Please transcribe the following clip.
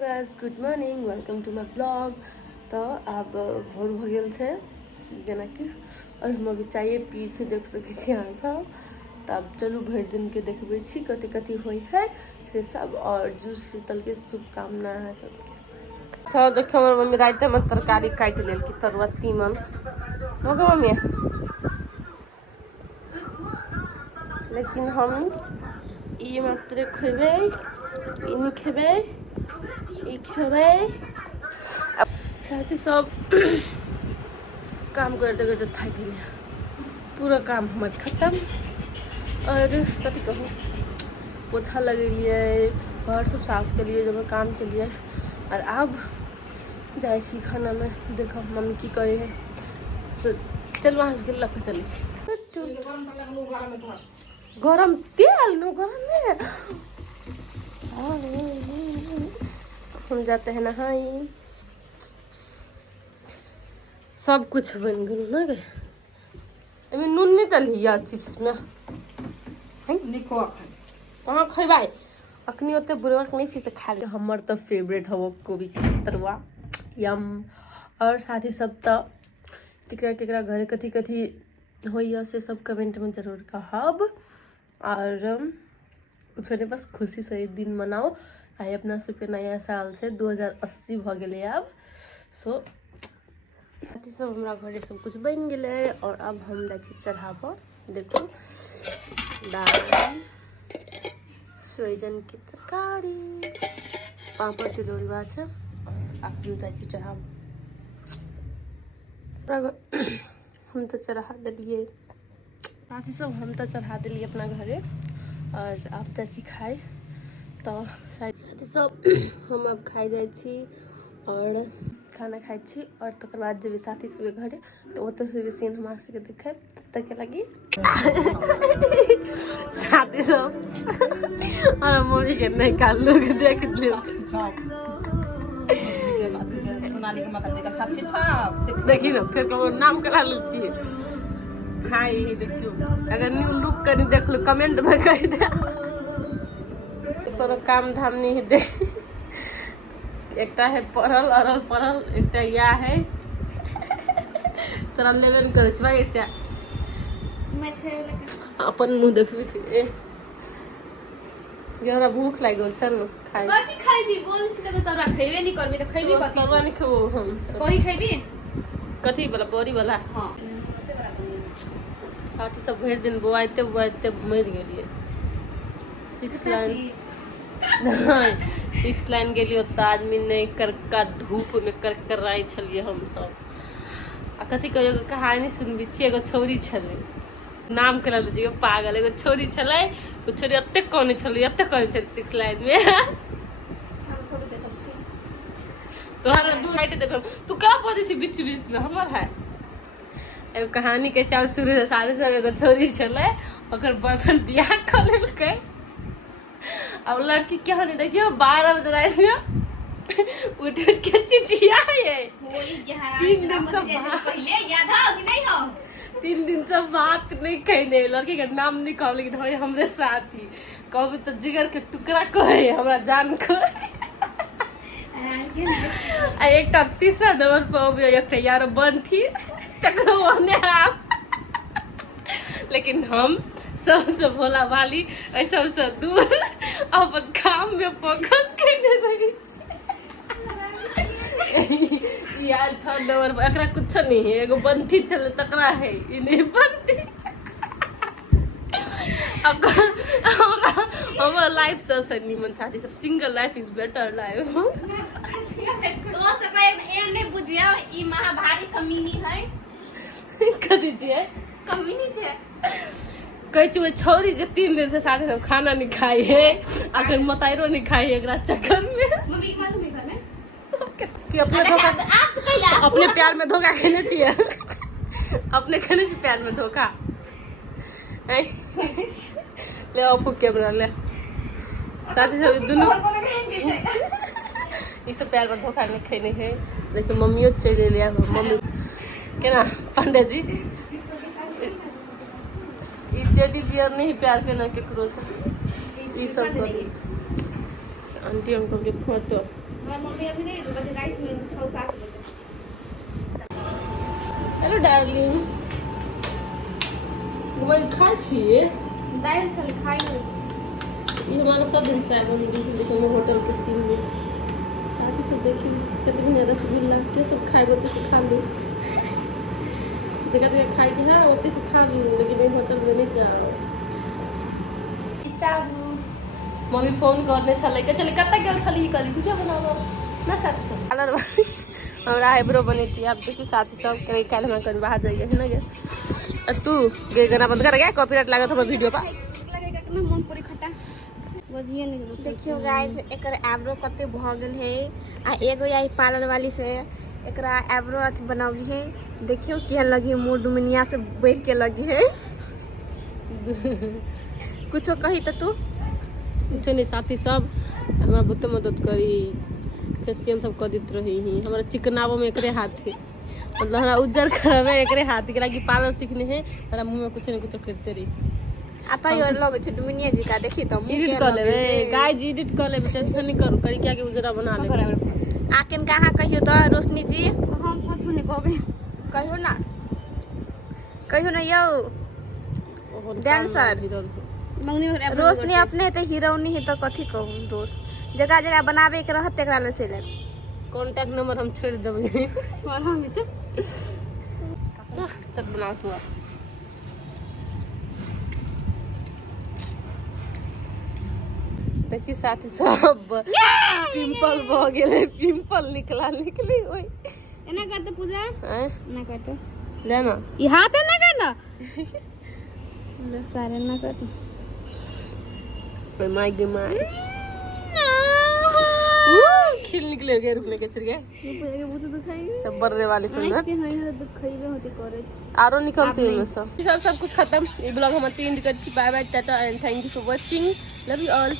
Guys, good morning, welcome to my blog. तो आब भोर हो गेल छै जेना कि और हम अभी चाय पी से देख सकै छी अहाँ सब। तो अब चलू भरि दिन के देखबै छी कथी कथी होइ है से सब, और जूस शीतल के शुभकामना है सबके। सब देखो हमर मम्मी राइते में तरकारी काटि लेल की तरुआ तीमन हो गए मम्मी, लेकिन हम ई मात्र खेबै, ई नहीं खेबै, ई खेबै। साथ ही सब काम करते करते थक गए, पूरा काम हमार खत्म। और कथी कहूँ, पोछा लगेलिए, घर सब साफ करिए जब काम के लिए। और अब जाए छी खाना में, देखो मम्मी की करे है। चलू अहाँ सबके लऽ के चलै छी। गरम तेल नो, गरम में हम जाते हैं नहाई। सब कुछ बन गए ना गे, एमे नून नहीं डली या चिप्स में निको कहाँ खेबै अखनी ओते बुरबक नहीं छी से खा ले। हमर तो फेवरेट हो कोबी तरुआ, यम। और साथ ही सब तो केकरा केकरा घर कथी कथी होइया से सब कमेंट में जरूर कहब। और कुछ नहीं, बस खुशी से एक दिन मनाओ। आई अपना सबके नया साल से 2080 भ गेले अब। सो साथी सब हमरा घरे सब कुछ बन गए। और अब हम जाए चढ़ाब, देखो दाल, सोयाजन की तरकारी, पापड़ तिलौरी बात है। और आप जाए चढ़ाब, हम तो चढ़ा दिलिए साथी सब, हम तो चढ़ा दिलिए अपना घरे। और आप जाए खाए तो साथी सब हम अब खाई जाए छी और खाना खाई छी। और तकर बाद जब साथी सबके घरे तो वो तो सीन हमारे सबके देखे तक लगी साथी सब और मोरी के नहीं काल लोग देख लियो देखी ना, फिर कब नाम करा लीजिए खाई ही देखियो। अगर न्यू लुक कर देख लो कमेंट में कह दे, कोनो काम धाम नहीं दे। एकटा है पढ़ल अरल पढ़ल, एकटा या है तोरा लेवन करे छ भाई से अपन मुंह देखबी से हमरा भूख लाग गेल। चल न खाई, कथि खाइबी बोल से त तोरा खइबे नहीं करबी त खइबी कथि? तोरा नहीं खेबो हम, कोरी खइबी कथी वाला बोरी वाला। हां साथी सब भर दिन बुआइते बुआइते मर गेलिए। 6 लाइन नहीं 6 लाइन गेलिए तो आदमी नहीं करका धूप में कर रही छलिए हम सब। आ कथी कहियो कहानी सुनबी छी, एगो छौरी छले, नाम करा लीजिए पागल, एगो छोरी छले, वो छोरी अत्ते कौन छले, अत्ते कौन छले 6 लाइन में। तोहरा दू साइड देखो तू का पहुंचे छी बीच बीच में हमर है। एगो कहानी के चाव शुरू से सारे सब, एगो छोरी छले, ओकर बॉयफ्रेंड बियाह कर लेलकै। अब लड़की क्या नहीं देखियो 12 बजे रात में उठ उठ के चिचिया है। 3 दिन से पहले याद हो कि नहीं हो? 3 दिन से बात नहीं कहने, लड़के का नाम नहीं कहब, लेकिन भाई हमरे साथ ही कहब तो जिगर के टुकड़ा कहे, हमरा जान को। एक तीसरा नंबर पर एक यार बन थी लेकिन हम सबसे भोला वाली सबसे दूर अपन काम में फोकस करने लगी। यार थर्ड नंबर पर एकरा कुछ नहीं है, एगो बंठी चले तकरा है, ई नहीं बंठी। हमारा लाइफ सबसे निमन साथी सब, single life is better life. तो सकरा ए नहीं बुझिया ई महाभारी कमीनी है। कथी छिए कमीनी छे कहै छी, छोरी जे 3 दिन से साथे सब खाना नहीं खाई है, अगर मताइरो नहीं खाई है एकरा चक्कर में। मम्मी खा दो घर में सबके कि अपने धोखा, आप से कहिया अपने प्यार में धोखा खेने चाहिए। अपने खेने चाहिए प्यार में धोखा। ले आपको कैमरा ले साथी सब दोनों ये सब प्यार में धोखा नहीं खेने है। लेकिन मम्मियों चले लिया, मम्मी केना पांडे जी ई टेडी बियर नहीं प्यार के ना केकरो से ई सब कर आंटी अंकल के फोटो हमारा मम्मी अभी नहीं तो बजे रात में 6-7 बजे। हेलो डार्लिंग मोबाइल खा छिए दाइल छल खाइ नै छी। ये हमारा सब दिन चाय बनी गई देखो हम होटल के सीन में साथी सब देखी कितने ज्यादा रसगुल्ला के सब खाए बोलते से खा लो जगह जगह खाई के है ओते से खा लो लेकिन ये होटल में नहीं जाओ चाबू मम्मी फोन करने छले के चले कत गेल छली कली वीडियो बनाबो ना साथ सब कलर हमरा आईब्रो बनेती आप देखी साथी सब कहीं काल में कहीं बाहर जाइए है ना गे तू गे गाना बंद कर गया कॉपीराइट लागत हमर वीडियो पर लगेगा कि मन पूरी खट्टा बुझिए नहीं। देखियो गाइस एकर आइब्रो कते भ गेल है आ एगो आई पार्लर वाली से एकरा आइब्रो अथी बनावली है। देखियो केहन लगी मोर डुमनिया से बढ़ के लगी है। कुछो कही त तू कुछ नहीं साथी सब हमारा बहुत मदद करी फेशियल सब कर देत रही ही हमारा चिकनावो में एकरे हाथ है मतलब हमारा उज्जर करवे एकरे हाथ के लागी पार्लर सीखने है हमारा मुंह में कुछ नहीं कुछ करते रही आता यो लोग छ डुमनिया जी का देखी तो मुंह एडिट कर ले गाइस एडिट कर ले टेंशन नहीं करू करी क्या के उजरा बना ले आकिन कहाँ कहियो तो रोशनी जी हम कुछ नहीं कहबे कहियो ना यो डांसर रोशनी अपने तो हीरोइनी है तो कथी कहूँ दोस्त जगह जगह बनावे के रहत एकरा ले चले कांटेक्ट नंबर हम छोड़ देबे और हम भी चल बनाओ तू देखिए साथी सब पिंपल भ गेले पिंपल निकली ओए एना करते पूजा हैं ना करते ले ना ये हाथ है ना करना सारे ना कर ओए माय गे माय खिल निकले गए रुकने के छिड़के ये बहुत दुखाई सब बर्रे वाली सुन के है दुखाईबे होती करे आरो निकलते हैं सब कुछ खत्म ये ब्लॉग हम 3 कर bye bye tata and thank you for watching love you all.